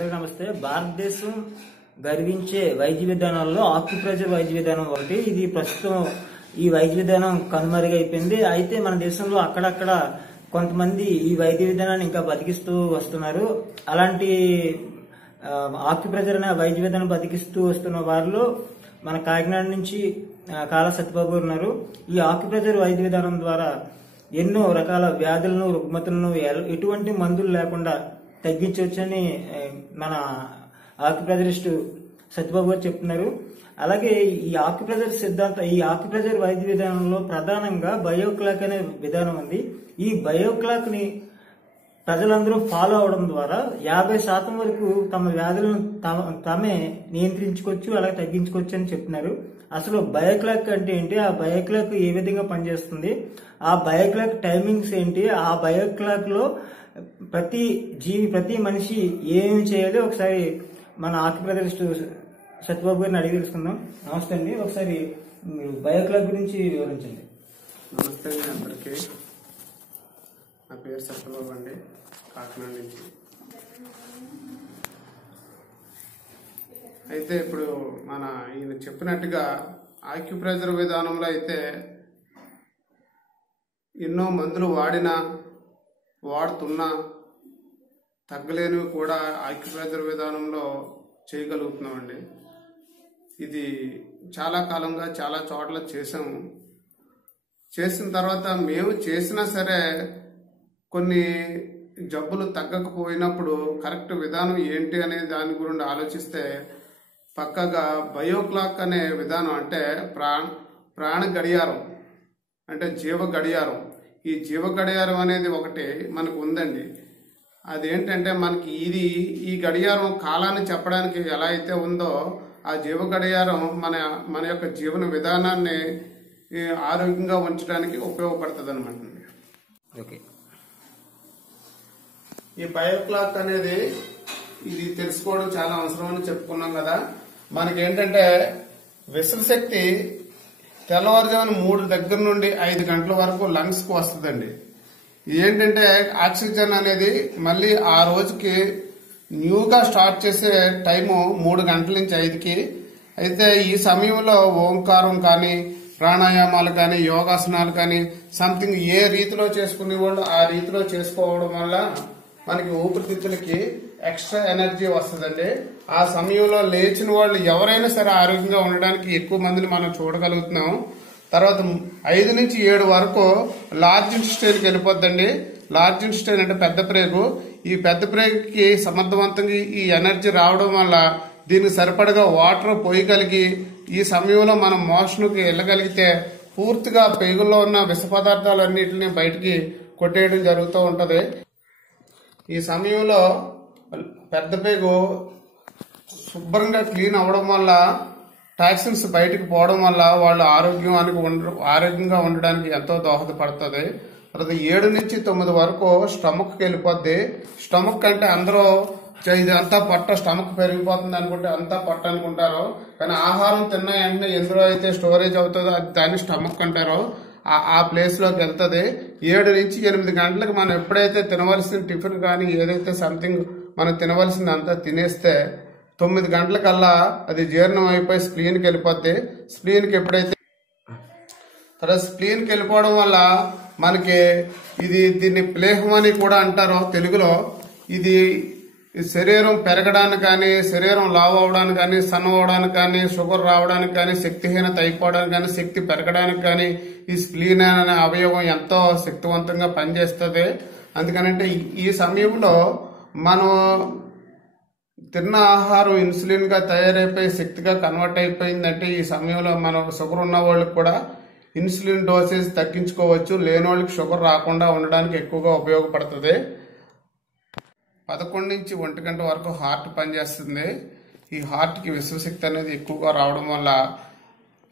అందరికీ నమస్తే. భారతదేశం గర్వించే వైద్య విధానాల్లో ఆక్యుప్రెషర్ వైద్య విధానం ఒకటి. ఇది ప్రస్తుతం ఈ వైద్య విధానం కనుమరుగైపోయింది అయితే మన దేశంలో అక్కడక్కడ కొంతమంది ఈ వైద్య విధానాన్ని ఇంకా బతికిస్తూ వస్తున్నారు. అలాంటి ఆక్యుప్రెజర్ అనే వైద్య విధానం బతికిస్తూ వస్తున్న వారిలో మన కాకినాడ నుంచి ఆ, కాళ సత్యబాబు ఉన్నారు. ఈ ఆక్యుప్రెజర్ వైద్య విధానం ద్వారా ఎన్నో రకాల వ్యాధులను రుగ్మతులను ఎటువంటి మందులు లేకుండా తగ్గించవచ్చని మన ఆక్యుప్రెజరిస్ట్ సత్యబాబు గారు చెప్తున్నారు. అలాగే ఈ ఆక్యుప్రెజర్ సిద్ధాంతం ఈ ఆక్యుప్రెజర్ వైద్య విధానంలో ప్రధానంగా బయోక్లాక్ అనే విధానం ఉంది. ఈ బయోక్లాక్ని ప్రజలందరూ ఫాలో అవడం ద్వారా యాభై శాతం వరకు తమ వ్యాధులను తమ- నియంత్రించుకోవచ్చు అలాగే తగ్గించుకోవచ్చు అని చెప్తున్నారు. అసలు బయోక్లాక్ అంటే ఏంటి? ఆ బయోక్లాక్ ఏ విధంగా పనిచేస్తుంది? ఆ బయోక్లాక్ టైమింగ్స్ ఏంటి? ఆ బయోక్లాక్లో ప్రతి జీవి ప్రతి మనిషి ఏమి చేయాలి ఒకసారి మన ఆక్యుప్రెజరిస్ట్ సత్యబాబు గారిని అడిగి తెలుసుకుందాం. నమస్తే అండి. ఒకసారి మీరు బయో క్లబ్ గురించి వివరించండి. నమస్తే అండి అందరికీ. నా పేరు సత్యబాబు అండి. కాకినాడ నుంచి. అయితే ఇప్పుడు మన ఈయన చెప్పినట్టుగా ఆక్యుప్రెజర్ విధానంలో అయితే ఎన్నో మందులు వాడినా వాడుతున్నా తగ్గలేనివి కూడా ఆక్యుప్రెజర్ విధానంలో చేయగలుగుతున్నామండి. ఇది చాలా కాలంగా చాలా చోట్ల చేసాము చేసిన తర్వాత మేము చేసినా సరే కొన్ని జబ్బులు తగ్గకపోయినప్పుడు కరెక్ట్ విధానం ఏంటి అనే దాని గురించి ఆలోచిస్తే పక్కగా బయోక్లాక్ అనే విధానం అంటే ప్రాణ ప్రాణ గడియారం అంటే జీవ గడియారం. ఈ జీవ గడియారం అనేది ఒకటి మనకు ఉందండి. అదేంటంటే మనకి ఇది ఈ గడియారం కాలాన్ని చెప్పడానికి ఎలా అయితే ఉందో ఆ జీవ గడియారం మన మన యొక్క జీవన విధానాన్ని ఆరోగ్యంగా ఉంచడానికి ఉపయోగపడుతుంది అనమాట ఓకే. ఈ బయోక్లాక్ అనేది ఇది తెలుసుకోవడం చాలా అవసరం అని చెప్పుకున్నాం కదా. మనకేంటంటే విశ్వశక్తి తెల్లవారుజామున మూడు దగ్గర నుండి ఐదు గంటల వరకు లంగ్స్కు వస్తుందండి. ఏంటంటే ఆక్సిజన్ అనేది మళ్ళీ ఆ రోజుకి న్యూగా స్టార్ట్ చేసే టైము మూడు గంటల నుంచి ఐదుకి. అయితే ఈ సమయంలో ఓంకారం కానీ ప్రాణాయామాలు కానీ యోగాసనాలు కానీ సంథింగ్ ఏ రీతిలో చేసుకునే వాళ్ళు ఆ రీతిలో చేసుకోవడం వల్ల మనకి ఊపిరితిత్తులకి ఎక్స్ట్రా ఎనర్జీ వస్తుందండి. ఆ సమయంలో లేచిన వాళ్ళు ఎవరైనా సరే ఆరోగ్యంగా ఉండడానికి ఎక్కువ మందిని మనం చూడగలుగుతున్నాం. తర్వాత ఐదు నుంచి ఏడు వరకు లార్జ్ ఇంటెస్టైన్కి వెళ్ళిపోద్దండి. లార్జ్ ఇంటెస్టైన్ అంటే పెద్ద ప్రేగు. ఈ పెద్ద ప్రేగుకి సమర్థవంతంగా ఈ ఎనర్జీ రావడం వల్ల దీనికి సరిపడగా వాటర్ పోయగలిగి ఈ సమయంలో మనం మోషన్కి వెళ్ళగలిగితే పూర్తిగా పేగుల్లో ఉన్న విష పదార్థాలన్నింటినీ బయటికి కొట్టేయడం జరుగుతూ ఉంటుంది. ఈ సమయంలో పెద్ద పేగు శుభ్రంగా క్లీన్ అవడం వల్ల టాక్సిన్స్ బయటకు పోవడం వల్ల వాళ్ళు ఆరోగ్యానికి ఆరోగ్యంగా ఉండడానికి ఎంతో దోహదపడుతుంది. తర్వాత ఏడు నుంచి తొమ్మిది వరకు స్టమక్ వెళ్ళిపోద్ది. స్టమక్ అంటే అందరూ ఇదంతా ఇది అంతా పొట్ట స్టమక్ పెరిగిపోతుంది అనుకుంటే అంతా పొట్ట అనుకుంటారు. కానీ ఆహారం తిన్న వెంటనే ఎందులో అయితే స్టోరేజ్ అవుతుందో అది దాన్ని స్టమక్ అంటారు. ఆ- ప్లేస్లోకి వెళ్తుంది. ఏడు నుంచి ఎనిమిది గంటలకు మనం ఎప్పుడైతే తినవలసిన టిఫిన్ కానీ ఏదైతే సంథింగ్ మనం తినవలసింది అంతా తినేస్తే తొమ్మిది గంటలకల్లా అది జీర్ణం అయిపోయి స్ప్లీన్కి వెళ్ళిపోద్ది. స్ప్లీన్కి ఎప్పుడైతే తర్వాత స్ప్లీన్కి వెళ్ళిపోవడం వల్ల మనకి ఇది దీన్ని ప్లేహం అని కూడా అంటారు తెలుగులో. ఇది శరీరం పెరగడానికి కానీ శరీరం లావు అవడానికి కానీ సన్న అవడానికి కానీ షుగర్ రావడానికి కానీ శక్తిహీనత అయిపోవడానికి కానీ శక్తి పెరగడానికి కానీ ఈ స్ప్లీన్ అనే అవయవం ఎంతో శక్తివంతంగా పనిచేస్తుంది. అందుకనంటే ఈ సమయంలో మనం తిన్న ఆహారం ఇన్సులిన్గా తయారైపోయి శక్తిగా కన్వర్ట్ అయిపోయిందంటే ఈ సమయంలో మనం షుగర్ ఉన్న వాళ్ళకి కూడా ఇన్సులిన్ డోసేజ్ తగ్గించుకోవచ్చు. లేని వాళ్ళకి షుగర్ రాకుండా ఉండడానికి ఎక్కువగా ఉపయోగపడుతుంది. పదకొండు నుంచి ఒంటి గంట వరకు హార్ట్ పనిచేస్తుంది. ఈ హార్ట్కి విశ్వశక్తి అనేది ఎక్కువగా రావడం వల్ల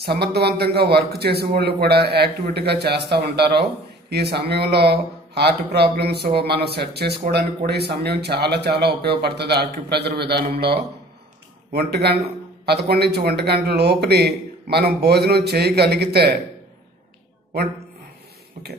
సమర్థవంతంగా వర్క్ చేసే వాళ్ళు కూడా యాక్టివిటీగా చేస్తూ ఉంటారు. ఈ సమయంలో హార్ట్ ప్రాబ్లమ్స్ మనం సెట్ చేసుకోవడానికి కూడా ఈ సమయం చాలా చాలా ఉపయోగపడుతుంది ఆక్యుప్రెజర్ విధానంలో. ఒంటి గంట పదకొండు నుంచి ఒంటి గంటల లోపుని మనం భోజనం చేయగలిగితే ఒం- ఓకే.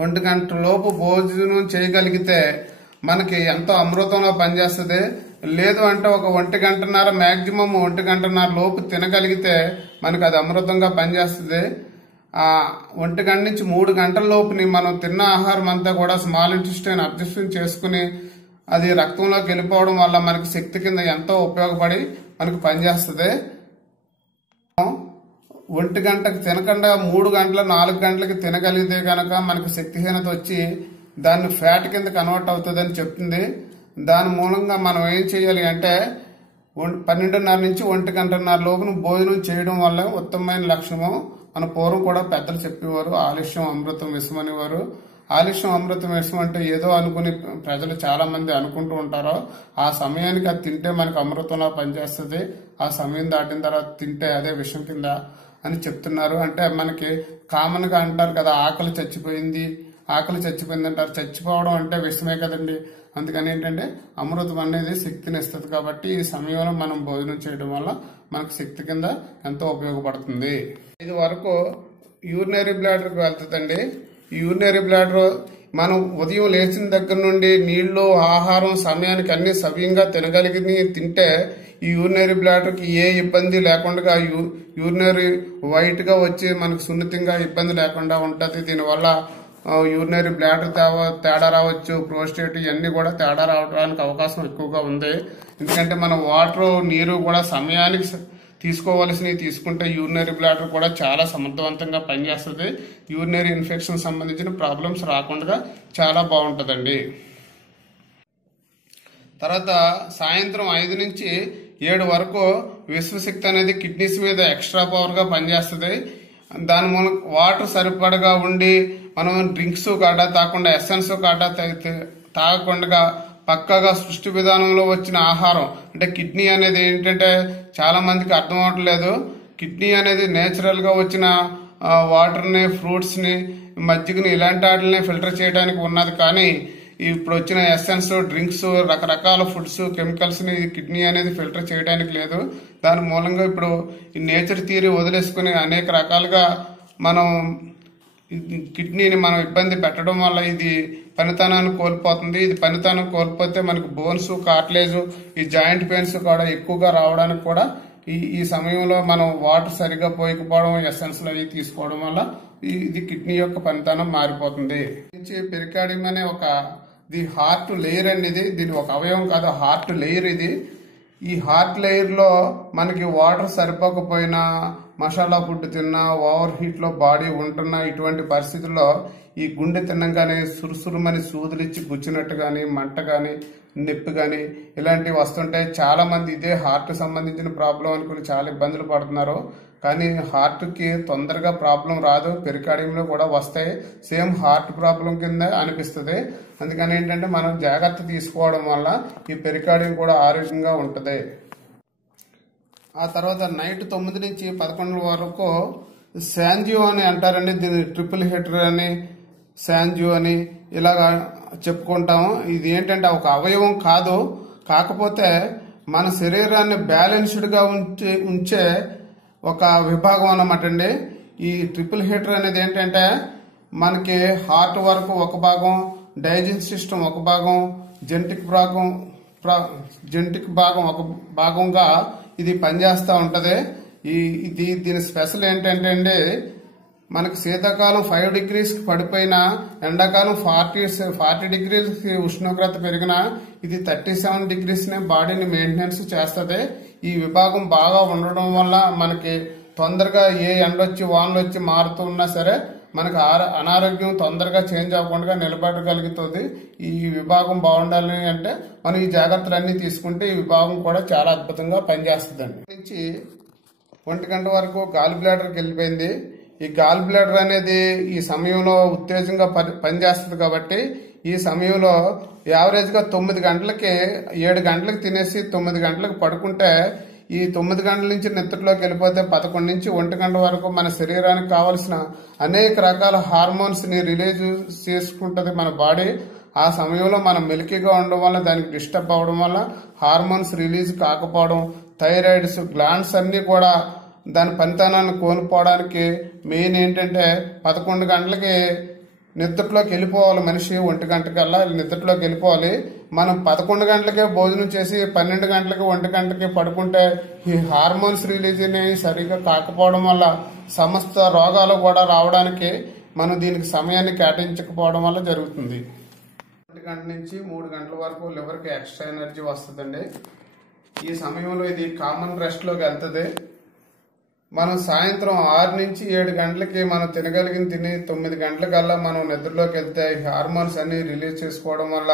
ఒంటి గంట లోపు భోజనం చేయగలిగితే మనకి ఎంతో అమృతంలో పనిచేస్తుంది. లేదు అంటే ఒక ఒంటి గంటన్నర మాక్సిమం ఒంటి గంటన్నర లోపు తినగలిగితే మనకు అది అమృతంగా పనిచేస్తుంది. ఒంటి గంట నుంచి మూడు గంటల లోపుని మనం తిన్న ఆహారం అంతా కూడా స్మాల్ ఇంటెస్టైన్ అబ్జర్షన్ చేసుకుని అది రక్తంలోకి వెళ్ళిపోవడం వల్ల మనకి శక్తి కింద ఎంతో ఉపయోగపడి మనకు పనిచేస్తుంది. ఒంటి గంటకు తినకుండా మూడు గంటల నాలుగు గంటలకి తినగలిగితే కనుక మనకి శక్తిహీనత వచ్చి దాన్ని ఫ్యాట్ కింద కన్వర్ట్ అవుతుందని చెప్తుంది. దాని మూలంగా మనం ఏం చేయాలి అంటే పన్నెండున్నర నుంచి ఒంటి గంటన్నర లోపును భోజనం చేయడం వల్ల ఉత్తమమైన లక్ష్యము మన పూర్వం కూడా పెద్దలు చెప్పేవారు ఆలస్యం అమృతం విషమనేవారు ఆలస్యం అమృతం విషం అంటే ఏదో అనుకుని ప్రజలు చాలా మంది అనుకుంటూ ఉంటారు. ఆ సమయానికి అది తింటే మనకు అమృతంలా పనిచేస్తుంది. ఆ సమయం దాటిన తర్వాత తింటే అదే విషం కింద అని చెప్తున్నారు. అంటే మనకి కామన్గా అంటారు కదా ఆకలి చచ్చిపోయింది. ఆకలి చచ్చిపోయింది అంటారు. చచ్చిపోవడం అంటే విషమే కదండి. అందుకని ఏంటంటే అమృతం అనేది శక్తిని ఇస్తుంది కాబట్టి ఈ సమయంలో మనం భోజనం చేయడం వల్ల మనకు శక్తి కింద ఎంతో ఉపయోగపడుతుంది. ఇది వరకు యూరినరీ బ్లాడర్కి వెళ్తుందండి. యూరినరీ బ్లాడర్ మనం ఉదయం లేచిన దగ్గర నుండి నీళ్ళు ఆహారం సమయానికి అన్ని సవ్యంగా తినగలిగి తింటే ఈ యూరినరీ బ్లాడర్కి ఏ ఇబ్బంది లేకుండా యూ యూరినరీ వైట్గా వచ్చి మనకు సున్నితంగా ఇబ్బంది లేకుండా ఉంటుంది. దీనివల్ల యూరినరీ బ్లాడర్ తేడా రావచ్చు. ప్రోస్టేట్ ఇవన్నీ కూడా తేడా రావడానికి అవకాశం ఎక్కువగా ఉంది. ఎందుకంటే మన వాటర్ నీరు కూడా సమయానికి తీసుకోవలసినవి తీసుకుంటే యూరినరీ బ్లాడర్ కూడా చాలా సమర్థవంతంగా పనిచేస్తుంది. యూరినరీ ఇన్ఫెక్షన్ సంబంధించిన ప్రాబ్లమ్స్ రాకుండా చాలా బాగుంటుందండి. తర్వాత సాయంత్రం ఐదు నుంచి ఏడు వరకు విశ్వశక్తి అనేది కిడ్నీస్ మీద ఎక్స్ట్రా పవర్గా పనిచేస్తుంది. దాని మూలం వాటర్ సరిపడగా ఉండి మనం డ్రింక్స్ కాటా తాకుండా ఎసెన్స్ కాటా తా- తాగకుండా పక్కగా సృష్టి విధానంలో వచ్చిన ఆహారం అంటే కిడ్నీ అనేది ఏంటంటే చాలా మందికి అర్థం అవట్లేదు. కిడ్నీ అనేది నేచురల్గా వచ్చిన వాటర్ని ఫ్రూట్స్ని మజ్జిగని ఇలాంటి వాటిని ఫిల్టర్ చేయడానికి ఉన్నది. కానీ ఇప్పుడు వచ్చిన ఎసెన్స్ డ్రింక్స్ రకరకాల ఫుడ్స్ కెమికల్స్ని కిడ్నీ అనేది ఫిల్టర్ చేయడానికి లేదు. దాని మూలంగా ఇప్పుడు ఈ నేచర్ థియరీ వదిలేసుకుని అనేక రకాలుగా మనం కిడ్నీని మనం ఇబ్బంది పెట్టడం వల్ల ఇది పనితనాన్ని కోల్పోతుంది. ఇది పనితనం కోల్పోతే మనకు బోన్స్ కార్ట్లేజ్ ఈ జాయింట్ పెయిన్స్ కూడా ఎక్కువగా రావడానికి కూడా ఈ ఈ సమయంలో మనం వాటర్ సరిగా పోయకపోవడం ఎస్సెన్స్లు అవి తీసుకోవడం వల్ల ఈ- ఇది కిడ్నీ యొక్క పనితనం మారిపోతుంది. నుంచి పెరికాడియం అనే ఒక ది హార్ట్ లేయర్ అనేది దీని ఒక అవయవం కాదు హార్ట్ లేయర్ ఇది. ఈ హార్ట్ లేయర్లో మనకి వాటర్ సరిపోకపోయినా మసాలా ఫుడ్ తిన్నా ఓవర్ హీట్లో బాడీ ఉంటున్న ఇటువంటి పరిస్థితుల్లో ఈ గుండె తినంగానే సురుసురుమని సూదులిచ్చి గుచ్చినట్టు కానీ మంట కానీ నొప్పి కానీ ఇలాంటివి వస్తుంటాయి చాలామంది ఇదే హార్ట్ సంబంధించిన ప్రాబ్లం అనుకుని చాలా ఇబ్బందులు పడుతున్నారు. కానీ హార్ట్కి తొందరగా ప్రాబ్లం రాదు పెరికాడియంలో కూడా వస్తాయి. సేమ్ హార్ట్ ప్రాబ్లం కింద అనిపిస్తుంది. అందుకని ఏంటంటే మనం జాగ్రత్త తీసుకోవడం వల్ల ఈ పెరికాడియం కూడా ఆరోగ్యంగా ఉంటుంది. ఆ తర్వాత నైట్ తొమ్మిది నుంచి పదకొండు వరకు శాంజియో అని అంటారండి. దీన్ని ట్రిపుల్ హీటర్ అని శాంజియో అని ఇలాగా చెప్పుకుంటాము. ఇది ఏంటంటే ఒక అవయవం కాదు. కాకపోతే మన శరీరాన్ని బ్యాలెన్స్డ్గా ఉంచే ఉంచే ఒక విభాగం అన్నమాట అండి ఈ ట్రిపుల్ హీటర్ అనేది ఏంటంటే మనకి హార్ట్ వరకు ఒక భాగం డైజెన్ సిస్టమ్ ఒక భాగం జెంటిక్ భాగం జెంటిక్ భాగం ఒక భాగంగా ఇది పనిచేస్తూ ఉంటుంది. ఈ ఇది దీని స్పెషల్ ఏంటంటే అండి మనకి శీతాకాలం ఫైవ్ డిగ్రీస్కి పడిపోయినా ఎండాకాలం ఫార్టీ ఫార్టీ డిగ్రీస్కి ఉష్ణోగ్రత పెరిగినా ఇది థర్టీ సెవెన్ డిగ్రీస్నే బాడీని మెయింటెనెన్స్ చేస్తుంది. ఈ విభాగం బాగా ఉండడం వల్ల మనకి తొందరగా ఏ ఎండొచ్చి వానలు వచ్చి మారుతూ ఉన్నా సరే మనకు అనారోగ్యం తొందరగా చేంజ్ అవ్వకుండా నిలబడగలుగుతుంది. ఈ విభాగం బాగుండాలి అంటే మనం ఈ జాగ్రత్తలన్నీ తీసుకుంటే ఈ విభాగం కూడా చాలా అద్భుతంగా పనిచేస్తుందండి. నుంచి ఒంటి గంట వరకు గాలి బ్లాడర్కి వెళ్ళిపోయింది. ఈ గాల్ బ్లాడర్ అనేది ఈ సమయంలో ఉత్తేజంగా పని- పనిచేస్తుంది కాబట్టి ఈ సమయంలో యావరేజ్గా తొమ్మిది గంటలకి ఏడు గంటలకు తినేసి తొమ్మిది గంటలకు పడుకుంటే ఈ తొమ్మిది గంటల నుంచి నిద్రలోకి వెళ్ళిపోతే పదకొండు నుంచి ఒంటి గంట వరకు మన శరీరానికి కావలసిన అనేక రకాల హార్మోన్స్ని రిలీజ్ చేసుకుంటుంది మన బాడీ. ఆ సమయంలో మనం మెలికిగా ఉండడం వల్ల దానికి డిస్టర్బ్ అవ్వడం వల్ల హార్మోన్స్ రిలీజ్ కాకపోవడం థైరాయిడ్స్ గ్లాండ్స్ అన్ని కూడా దాని పనితనాన్ని కోల్పోవడానికి మెయిన్ ఏంటంటే పదకొండు గంటలకి నిద్రలోకి వెళ్ళిపోవాలి మనిషి ఒంటి గంటకల్లా నిద్రలోకి వెళ్ళిపోవాలి. మనం పదకొండు గంటలకే భోజనం చేసి పన్నెండు గంటలకి ఒంటి గంటలకి పడుకుంటే ఈ హార్మోన్స్ రిలీజ్ అనేవి సరిగ్గా కాకపోవడం వల్ల సమస్త రోగాలు కూడా రావడానికి మనం దీనికి సమయాన్ని కేటాయించకపోవడం వల్ల జరుగుతుంది. ఒంటి గంట నుంచి మూడు గంటల వరకు లివర్కి ఎక్స్ట్రా ఎనర్జీ వస్తుందండి. ఈ సమయంలో ఇది కామన్ రెస్ట్లోకి వెళ్తుంది. మనం సాయంత్రం ఆరు నుంచి ఏడు గంటలకి మనం తినగలిగిన తిని తొమ్మిది గంటలకల్లా మనం నిద్రలోకి వెళ్తే ఈ హార్మోన్స్ అన్ని రిలీజ్ చేసుకోవడం వల్ల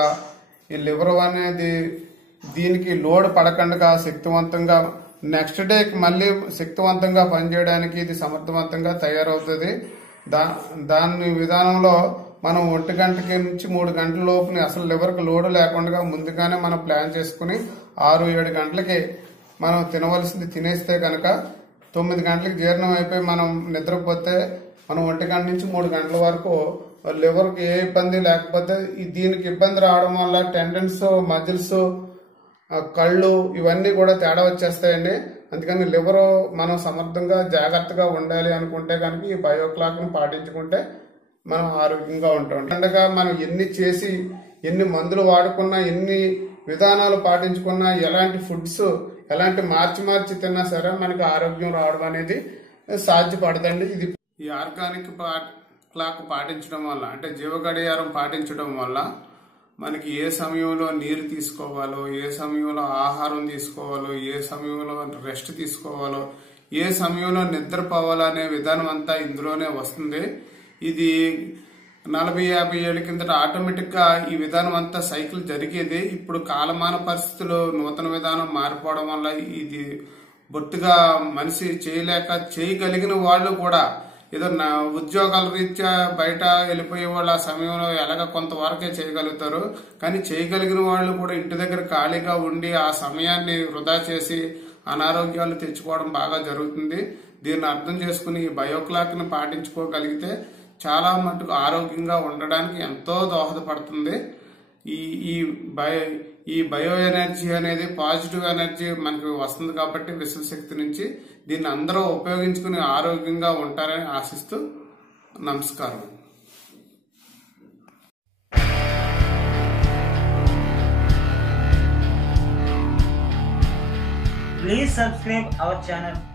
ఈ లివర్ అనేది దీనికి లోడ్ పడకుండా శక్తివంతంగా నెక్స్ట్ డే మళ్ళీ శక్తివంతంగా పనిచేయడానికి ఇది సమర్థవంతంగా తయారవుతుంది. దా దాని విధానంలో మనం ఒంటి గంటకి నుంచి మూడు గంటల లోపుని అసలు లివర్కి లోడ్ లేకుండా ముందుగానే మనం ప్లాన్ చేసుకుని ఆరు ఏడు గంటలకి మనం తినవలసింది తినేస్తే కనుక తొమ్మిది గంటలకు జీర్ణం అయిపోయి మనం నిద్రపోతే మనం ఒంటి గంట నుంచి మూడు గంటల వరకు లివర్కి ఏ ఇబ్బంది లేకపోతే ఈ దీనికి ఇబ్బంది రావడం వల్ల టెండెన్స్ మజిల్స్ కళ్ళు ఇవన్నీ కూడా తేడా వచ్చేస్తాయండి. అందుకని లివర్ మనం సమర్థంగా జాగ్రత్తగా ఉండాలి అనుకుంటే కనుక ఈ బయో క్లాక్ని పాటించుకుంటే మనం ఆరోగ్యంగా ఉంటాం. అండగా మనం ఎన్ని చేసి ఎన్ని మందులు వాడుకున్నా ఎన్ని విధానాలు పాటించుకున్నా ఎలాంటి ఫుడ్స్ ఎలాంటి మార్చి మార్చి తిన్నా సరే మనకి ఆరోగ్యం రావడం అనేది సాధ్యపడదండి. ఇది ఈ ఆర్గానిక్ క్లాక్ పాటించడం వల్ల అంటే జీవ గడియారం పాటించడం వల్ల మనకి ఏ సమయంలో నీరు తీసుకోవాలో ఏ సమయంలో ఆహారం తీసుకోవాలో ఏ సమయంలో రెస్ట్ తీసుకోవాలో ఏ సమయంలో నిద్రపోవాలనే విధానం అంతా ఇందులోనే వస్తుంది. ఇది నలభై యాభై ఏళ్ళ కిందట ఆటోమేటిక్గా ఈ విధానం అంతా సైకిల్ జరిగేది. ఇప్పుడు కాలమాన పరిస్థితులు నూతన విధానం మారిపోవడం వల్ల ఇది బొత్తుగా మనిషి చేయలేక చేయగలిగిన వాళ్ళు కూడా ఏదో ఉద్యోగాల రీత్యా బయట వెళ్ళిపోయే వాళ్ళు ఆ సమయంలో ఎలాగ కొంతవరకే చేయగలుగుతారు. కానీ చేయగలిగిన వాళ్ళు కూడా ఇంటి దగ్గర ఖాళీగా ఉండి ఆ సమయాన్ని వృధా చేసి అనారోగ్యాలు తెచ్చుకోవడం బాగా జరుగుతుంది. దీన్ని అర్థం చేసుకుని ఈ బయోక్లాక్ని పాటించుకోగలిగితే చాలా మటుకు ఆరోగ్యంగా ఉండడానికి ఎంతో దోహదపడుతుంది ఈ ఈ బయో ఈ బయో ఎనర్జీ అనేది పాజిటివ్ ఎనర్జీ మనకు వస్తుంది కాబట్టి విశ్వశక్తి నుంచి దీన్ని అందరూ ఉపయోగించుకుని ఆరోగ్యంగా ఉంటారని ఆశిస్తూ నమస్కారం Please subscribe our channel.